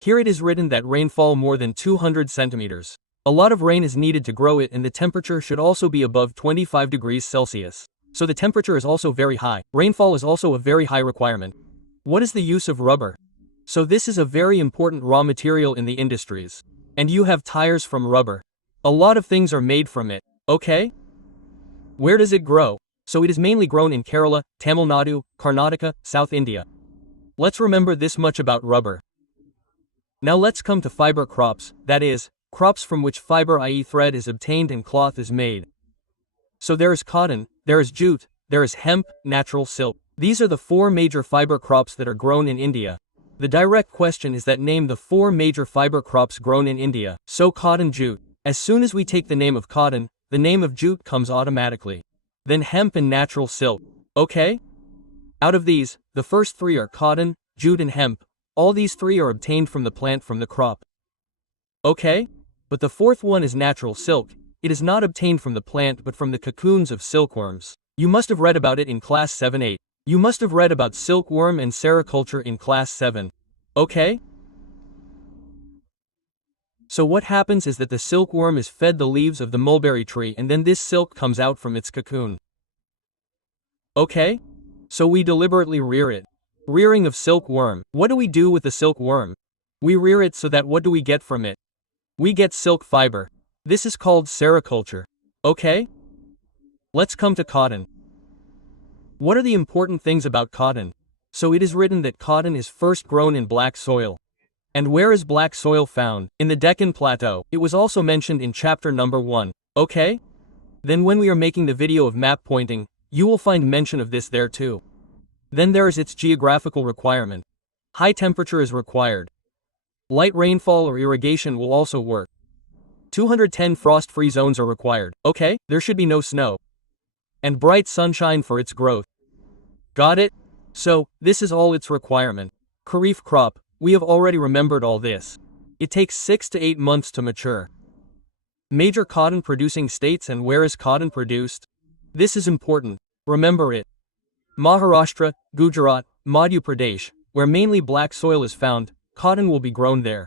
Here it is written that rainfall more than 200 centimeters. A lot of rain is needed to grow it and the temperature should also be above 25 degrees Celsius. So the temperature is also very high. Rainfall is also a very high requirement. What is the use of rubber? So this is a very important raw material in the industries. And you have tires from rubber. A lot of things are made from it. Okay? Where does it grow? So it is mainly grown in Kerala, Tamil Nadu, Karnataka, South India. Let's remember this much about rubber. Now let's come to fiber crops, that is, crops from which fiber, i.e. thread, is obtained and cloth is made. So there is cotton, there is jute, there is hemp, natural silk. These are the four major fiber crops that are grown in India. The direct question is that name the four major fiber crops grown in India. So cotton, jute. As soon as we take the name of cotton, the name of jute comes automatically. Then hemp and natural silk. Okay? Out of these, the first three are cotton, jute and hemp. All these three are obtained from the plant from the crop. Okay? But the fourth one is natural silk. It is not obtained from the plant but from the cocoons of silkworms. You must have read about it in class 7-8. You must have read about silkworm and sericulture in class 7. Okay? So what happens is that the silkworm is fed the leaves of the mulberry tree and then this silk comes out from its cocoon. Okay? So we deliberately rear it. Rearing of silkworm. What do we do with the silkworm? We rear it so that what do we get from it? We get silk fiber. This is called sericulture. Okay? Let's come to cotton. What are the important things about cotton? So it is written that cotton is first grown in black soil. And where is black soil found? In the Deccan Plateau. It was also mentioned in chapter number 1. Okay? Then when we are making the video of map pointing, you will find mention of this there too. Then there is its geographical requirement. High temperature is required. Light rainfall or irrigation will also work. 210 frost-free zones are required. Okay, there should be no snow. And bright sunshine for its growth. Got it? So, this is all its requirement. Kharif crop, we have already remembered all this. It takes 6 to 8 months to mature. Major cotton producing states and where is cotton produced? This is important, remember it. Maharashtra, Gujarat, Madhya Pradesh, where mainly black soil is found, cotton will be grown there.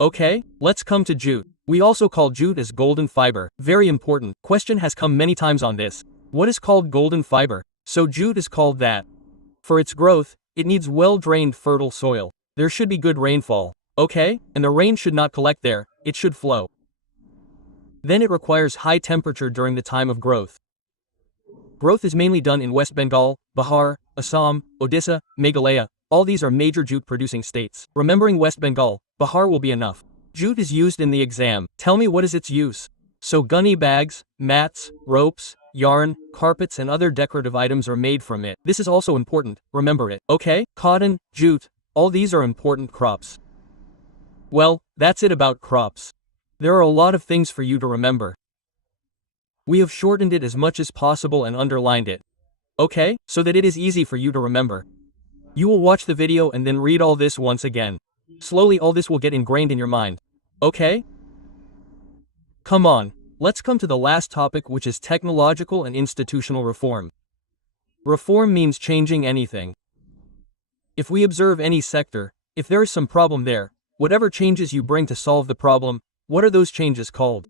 Okay, let's come to jute. We also call jute as golden fiber. Very important, question has come many times on this. What is called golden fiber? So jute is called that. For its growth, it needs well-drained fertile soil. There should be good rainfall. Okay, and the rain should not collect there, it should flow. Then it requires high temperature during the time of growth. Growth is mainly done in West Bengal, Bihar, Assam, Odisha, Meghalaya. All these are major jute-producing states. Remembering West Bengal, Bihar will be enough. Jute is used in the exam. Tell me what is its use? So gunny bags, mats, ropes, yarn, carpets and other decorative items are made from it. This is also important, remember it. Okay, cotton, jute, all these are important crops. Well, that's it about crops. There are a lot of things for you to remember. We have shortened it as much as possible and underlined it. Okay, so that it is easy for you to remember. You will watch the video and then read all this once again. Slowly all this will get ingrained in your mind. Okay? Come on, let's come to the last topic, which is technological and institutional reform. Reform means changing anything. If we observe any sector, if there is some problem there, whatever changes you bring to solve the problem, what are those changes called?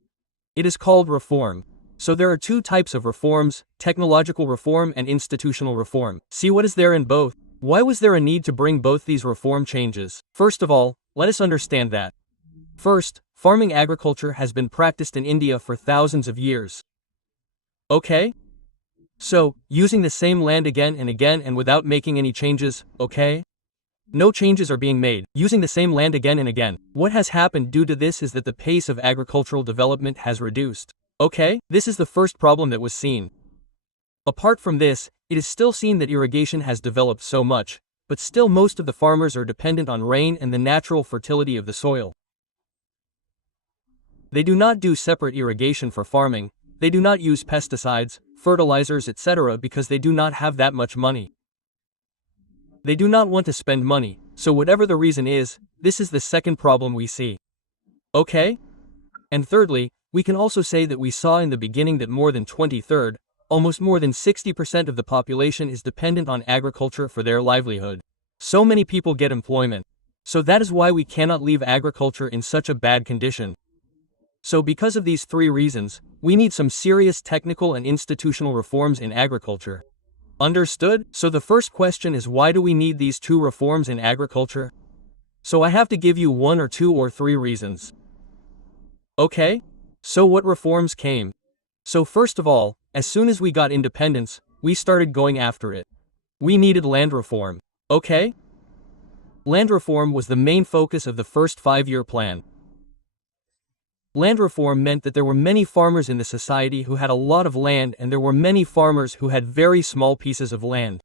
It is called reform. So there are two types of reforms, technological reform and institutional reform. See what is there in both. Why was there a need to bring both these reform changes? First of all, let us understand that. First, farming agriculture has been practiced in India for thousands of years. Okay? So, using the same land again and without making any changes, okay? No changes are being made, using the same land again and again. What has happened due to this is that the pace of agricultural development has reduced. Okay, this is the first problem that was seen. Apart from this, it is still seen that irrigation has developed so much, but still most of the farmers are dependent on rain and the natural fertility of the soil. They do not do separate irrigation for farming, they do not use pesticides, fertilizers, etc. because they do not have that much money. They do not want to spend money, so whatever the reason is, this is the second problem we see. Okay? And thirdly, we can also say that we saw in the beginning that more than 23rd, almost more than 60% of the population is dependent on agriculture for their livelihood. So many people get employment. So that is why we cannot leave agriculture in such a bad condition. So because of these three reasons, we need some serious technical and institutional reforms in agriculture. Understood? So the first question is, why do we need these two reforms in agriculture? So I have to give you 1 or 2 or 3 reasons. Okay? So what reforms came? So first of all, as soon as we got independence, we started going after it. We needed land reform. Okay? Land reform was the main focus of the first 5-year plan. Land reform meant that there were many farmers in the society who had a lot of land and there were many farmers who had very small pieces of land.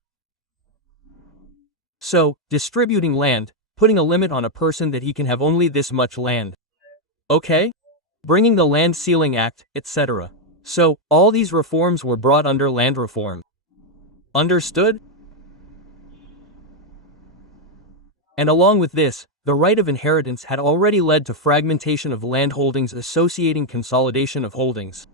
So, distributing land, putting a limit on a person that he can have only this much land. Okay? Bringing the Land Ceiling Act, etc. So, all these reforms were brought under land reform. Understood? And along with this, the right of inheritance had already led to fragmentation of land holdings, associating consolidation of holdings.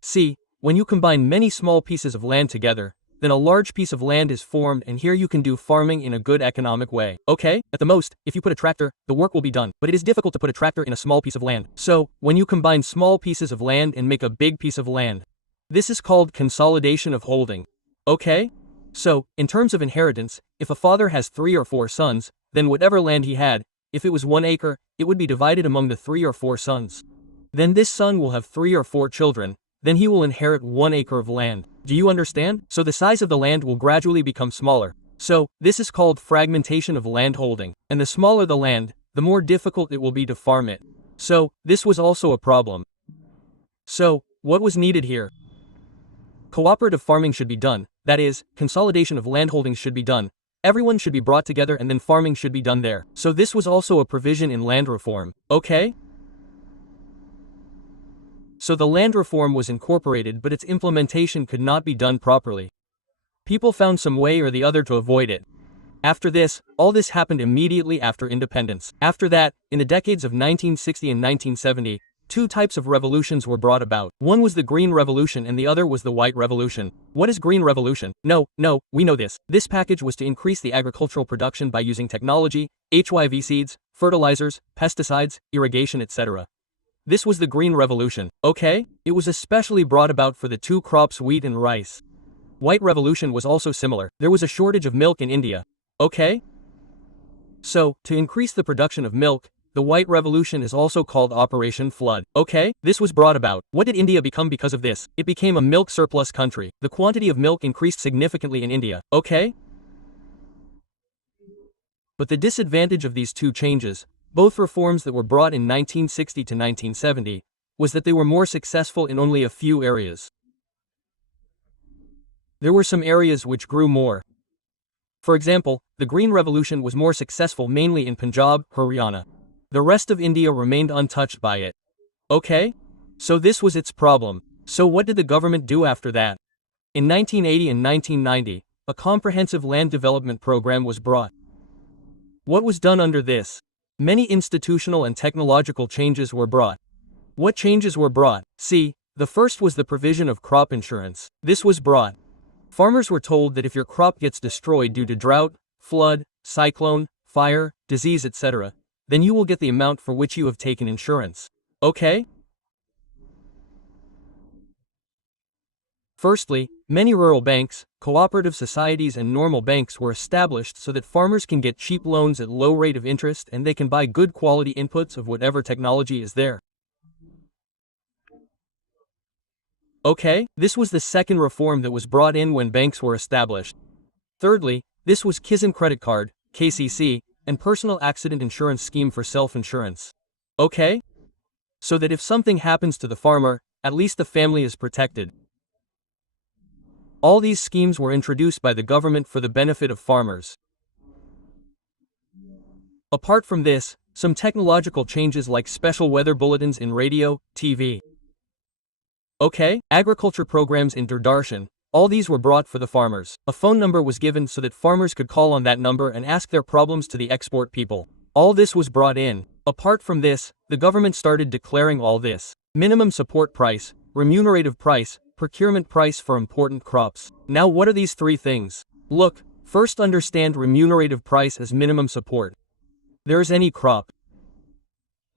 See, when you combine many small pieces of land together, then a large piece of land is formed, and here you can do farming in a good economic way. Okay, at the most, if you put a tractor, the work will be done, but it is difficult to put a tractor in a small piece of land. So, when you combine small pieces of land and make a big piece of land, this is called consolidation of holding. Okay? So, in terms of inheritance, if a father has 3 or 4 sons, then whatever land he had, if it was 1 acre, it would be divided among the 3 or 4 sons. Then this son will have 3 or 4 children, then he will inherit 1 acre of land. Do you understand? So the size of the land will gradually become smaller. So, this is called fragmentation of land holding, and the smaller the land, the more difficult it will be to farm it. So, this was also a problem. So, what was needed here? Cooperative farming should be done, that is, consolidation of landholdings should be done. Everyone should be brought together and then farming should be done there. So this was also a provision in land reform, okay? So the land reform was incorporated, but its implementation could not be done properly. People found some way or the other to avoid it. After this, all this happened immediately after independence. After that, in the decades of 1960 and 1970, 2 types of revolutions were brought about. One was the Green Revolution and the other was the White Revolution. What is Green Revolution? No, we know this. This package was to increase the agricultural production by using technology, HIV seeds, fertilizers, pesticides, irrigation, etc. This was the Green Revolution, okay? It was especially brought about for the 2 crops wheat and rice. White Revolution was also similar. There was a shortage of milk in India, okay? So, to increase the production of milk, the White Revolution is also called Operation Flood. Okay, this was brought about. What did India become because of this? It became a milk surplus country. The quantity of milk increased significantly in India. Okay? But the disadvantage of these 2 changes, both reforms that were brought in 1960 to 1970, was that they were more successful in only a few areas. There were some areas which grew more. For example, the Green Revolution was more successful mainly in Punjab, Haryana. The rest of India remained untouched by it. Okay? So this was its problem. So what did the government do after that? In 1980 and 1990, a comprehensive land development program was brought. What was done under this? Many institutional and technological changes were brought. What changes were brought? See, the first was the provision of crop insurance. This was brought. Farmers were told that if your crop gets destroyed due to drought, flood, cyclone, fire, disease, etc., then you will get the amount for which you have taken insurance. Okay? Firstly, many rural banks, cooperative societies and normal banks were established so that farmers can get cheap loans at low rate of interest and they can buy good quality inputs of whatever technology is there. Okay, this was the second reform that was brought in when banks were established. Thirdly, this was Kisan Credit Card, KCC, and Personal Accident Insurance Scheme for self-insurance. Okay? So that if something happens to the farmer, at least the family is protected. All these schemes were introduced by the government for the benefit of farmers. Apart from this, some technological changes like special weather bulletins in radio, TV. Okay, agriculture programs in Doordarshan, all these were brought for the farmers. A phone number was given so that farmers could call on that number and ask their problems to the export people. All this was brought in. Apart from this, the government started declaring all this. Minimum support price, remunerative price, procurement price for important crops. Now what are these 3 things? Look, first understand remunerative price as minimum support. There is any crop.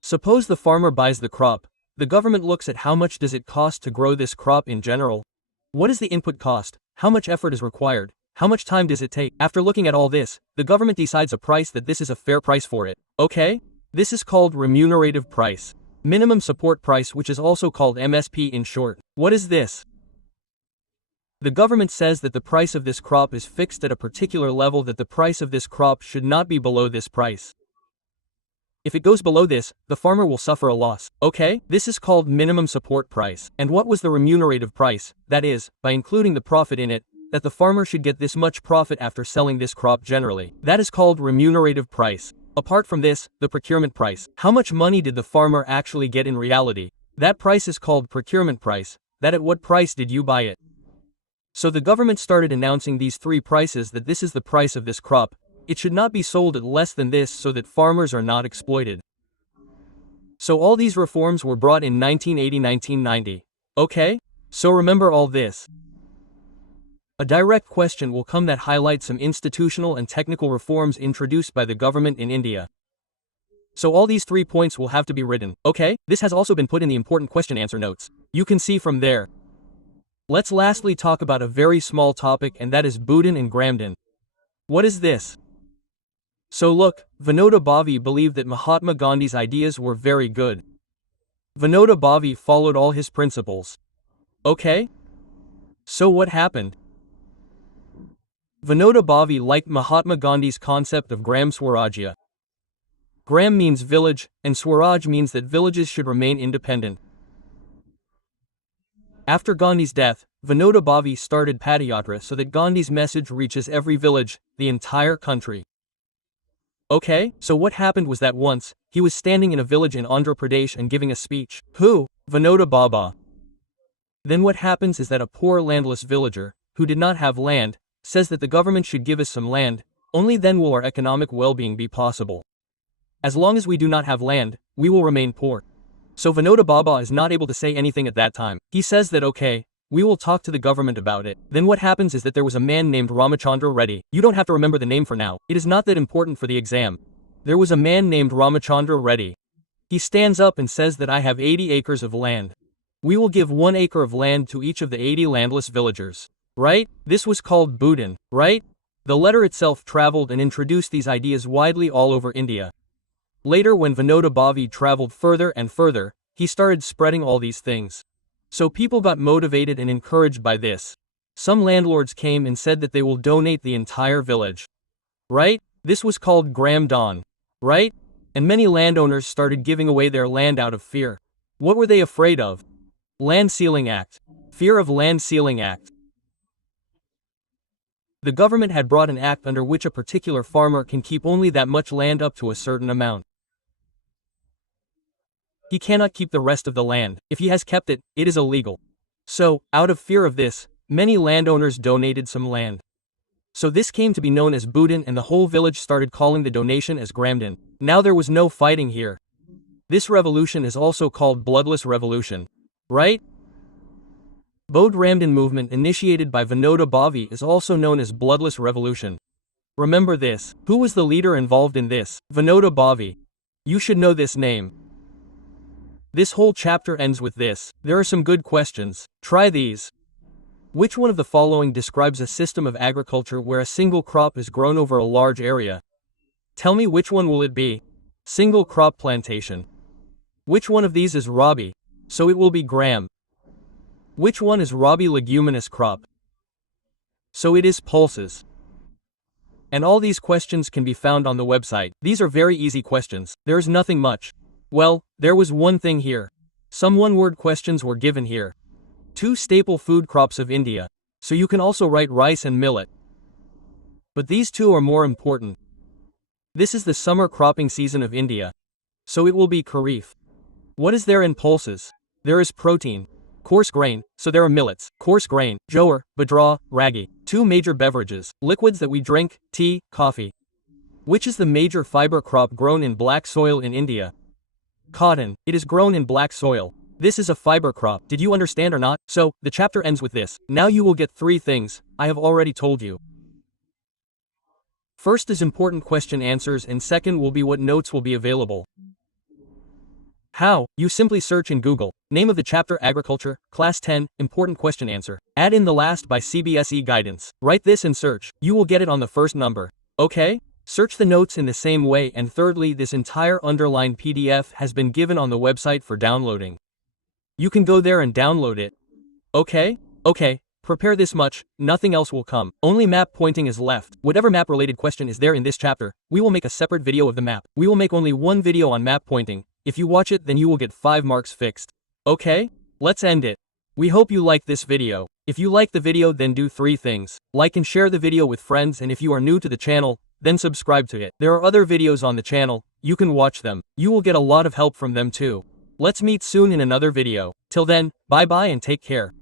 Suppose the farmer buys the crop. The government looks at how much does it cost to grow this crop in general. What is the input cost? How much effort is required? How much time does it take? After looking at all this, the government decides a price that this is a fair price for it. Okay? This is called remunerative price. Minimum support price, which is also called MSP in short. What is this? The government says that the price of this crop is fixed at a particular level, that the price of this crop should not be below this price. If it goes below this, the farmer will suffer a loss. Okay? This is called minimum support price. And what was the remunerative price? That is, by including the profit in it, that the farmer should get this much profit after selling this crop generally. That is called remunerative price. Apart from this, the procurement price. How much money did the farmer actually get in reality? That price is called procurement price. That at what price did you buy it? So the government started announcing these 3 prices, that this is the price of this crop. It should not be sold at less than this so that farmers are not exploited. So all these reforms were brought in 1980-1990. Okay? So remember all this. A direct question will come that highlights some institutional and technical reforms introduced by the government in India. So all these 3 points will have to be written. Okay? This has also been put in the important question answer notes. You can see from there. Let's lastly talk about a very small topic, and that is Bhoodan and Gramdan. What is this? So look, Vinoba Bhave believed that Mahatma Gandhi's ideas were very good. Vinoba Bhave followed all his principles. Okay? So what happened? Vinoba Bhave liked Mahatma Gandhi's concept of Gram Swarajya. Gram means village, and Swaraj means that villages should remain independent. After Gandhi's death, Vinoba Bhave started Padayatra so that Gandhi's message reaches every village, the entire country. Okay, so what happened was that once, he was standing in a village in Andhra Pradesh and giving a speech. Who? Vinoba Bhave. Then what happens is that a poor landless villager, who did not have land, says that the government should give us some land, only then will our economic well-being be possible. As long as we do not have land, we will remain poor. So Vinoba Bhave is not able to say anything at that time. He says that okay, we will talk to the government about it. Then what happens is that there was a man named Ramachandra Reddy. You don't have to remember the name for now, it is not that important for the exam. There was a man named Ramachandra Reddy. He stands up and says that I have 80 acres of land. We will give 1 acre of land to each of the 80 landless villagers. Right? This was called Bhutan, right? The letter itself traveled and introduced these ideas widely all over India. Later when Vinoba Bhave traveled further and further, he started spreading all these things. So people got motivated and encouraged by this. Some landlords came and said that they will donate the entire village. Right? This was called Gram Dawn. Right? And many landowners started giving away their land out of fear. What were they afraid of? Land Ceiling Act. Fear of Land Ceiling Act. The government had brought an act under which a particular farmer can keep only that much land up to a certain amount. He cannot keep the rest of the land. If he has kept it, it is illegal. So, out of fear of this, many landowners donated some land. So this came to be known as Bhutan and the whole village started calling the donation as Gramdan. Now there was no fighting here. This revolution is also called Bloodless Revolution. Right? Bodh Ramdan movement initiated by Vinoba Bhave is also known as Bloodless Revolution. Remember this. Who was the leader involved in this? Vinoba Bhave. You should know this name. This whole chapter ends with this. There are some good questions. Try these. Which one of the following describes a system of agriculture where a single crop is grown over a large area? Tell me which one will it be? Single crop plantation. Which one of these is Rabi? So it will be Gram. Which one is Rabi leguminous crop? So it is pulses. And all these questions can be found on the website. These are very easy questions. There is nothing much. Well, there was one thing here. Some one-word questions were given here. 2 staple food crops of India. So you can also write rice and millet. But these 2 are more important. This is the summer cropping season of India. So it will be Kharif. What is there in pulses? There is protein. Coarse grain, so there are millets, coarse grain, jowar, bajra, ragi. 2 major beverages, liquids that we drink, tea, coffee. Which is the major fiber crop grown in black soil in India? Cotton. It is grown in black soil. This is a fiber crop. Did you understand or not? So, the chapter ends with this. Now you will get 3 things, I have already told you. First is important question answers and second will be what notes will be available. How? You simply search in Google. Name of the chapter Agriculture, Class 10, important question answer. Add in the last by CBSE Guidance. Write this and search. You will get it on the first number. Okay? Search the notes in the same way and thirdly this entire underlined PDF has been given on the website for downloading. You can go there and download it. Okay? Okay. Prepare this much, nothing else will come. Only map pointing is left. Whatever map related question is there in this chapter, we will make a separate video of the map. We will make only one video on map pointing. If you watch it then you will get 5 marks fixed. Okay? Let's end it. We hope you liked this video. If you like the video then do 3 things. Like and share the video with friends and if you are new to the channel, then subscribe to it. There are other videos on the channel, you can watch them. You will get a lot of help from them too. Let's meet soon in another video. Till then, bye bye and take care.